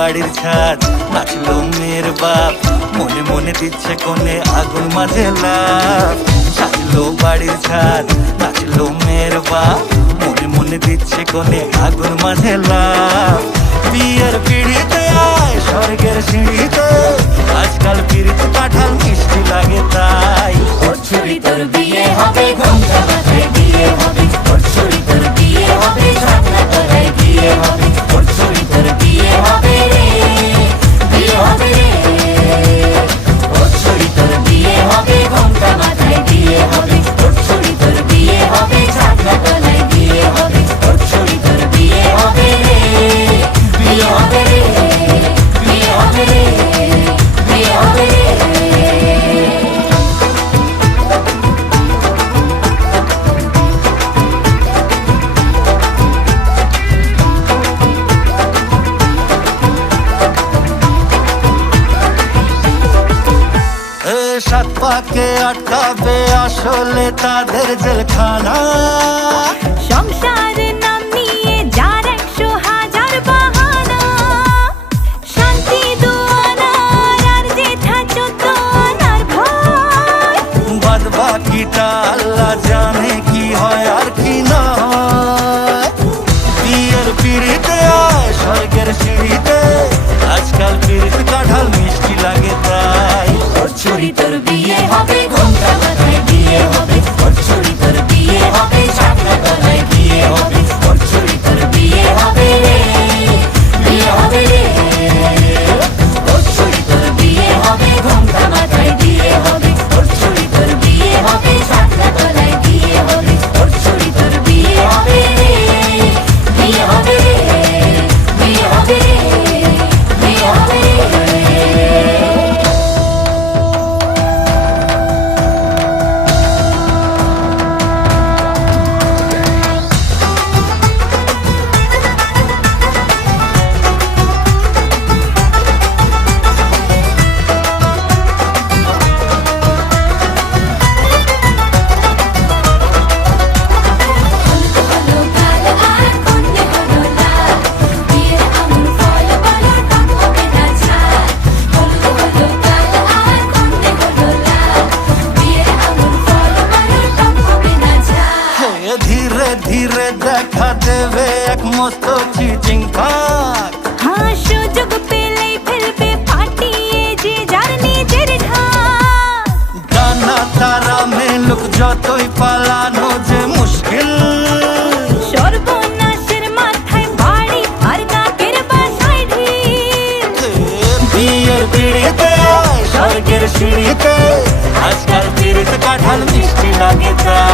বাড়ির ছাদ, নাচলো মেয়ের বাপ, মনে মনে দিচ্ছে কোণে আগুন মাঝে লাভ। সাজলো বাড়ির ছাদ, নাচলো মেয়ের বাপ, মনে মনে দিচ্ছে কোণে আগুন মাঝে লাভ। বিয়ের পিড়িতে আয় স্বর্গের সিঁড়িতে, আজকাল পিড়িতে কাঁঠাল মিষ্টি লাগে তাই। ওর ছুরি তোর বিয়ে হবে, ঘোমটা মাথায় দিয়ে হবে। ওর ছুরি তোর বিয়ে হবে, ঝাঁকনা তলায় দিয়ে হবে। ওর ছুরি তোর বিয়ে হবে রে, বিয়ে হবে রে। ওর ছুরি তোর বিয়ে হবে, ঘোমটা মাথায় দিয়ে হবে। ওর ছুরি তোর বিয়ে হবে, ঝাঁকনা তলায় দিয়ে হবে। ওর ছুরি তোর বিয়ে হবে রে, বিয়ে হবে রে, বিয়ে হবে রে, বিয়ে হবে রে। সাত পাকে আটকাবে আসলে তাদের জেলখানা। সংসার নাম নিয়ে যার 100,000 বাহানা, শান্তি দুয়ানার আর যেথা 14 আনার ভয়। বাদ বাকিটা আল্লাহ জানে কি হয় আর কি না হয়। বিয়ের পিড়িতে আয় স্বর্গের সিঁড়িতে, আজকাল পিড়িতে কাঁঠাল মিষ্টি লাগে তাই। ওর ছুরি তোর বিয়ে হবে, ঘোমটা মাথায় দিয়ে হবে। ওর ছুরি তোর বিয়ে হবে, ঝাঁকনা তলায় দিয়ে হবে। ওর ছুরি তোর বিয়ে হবে রে, বিয়ে হবে রে। ওর ছুরি তোর বিয়ে হবে, ঘোমটা মাথায় দিয়ে হবে। ওর ছুরি তোর বিয়ে হবে, ঝাঁকনা তলায় দিয়ে হবে। ওর ছুরি তোর বিয়ে হবে রে, বিয়ে হবে রে, বিয়ে হবে রে, বিয়ে হবে রে। ধীরে ধীরে দেখা দেবে এক মস্ত চিচিং খাক। হ্যাঁ, সুযোগ পেলেই ফেলবে পাঠিয়ে যে যার নিজের ঢাক। ডানা তারা মেলুক যতই পালানো যে মুশকিল। সর্বনাশের মাথায় বাড়ি আর নাকের বাসায় ঢিল। বিয়ের পিড়িতে আয় স্বর্গের সিঁড়িতে, আজকাল পিড়িতে কাঁঠাল মিষ্টি লাগে তাই।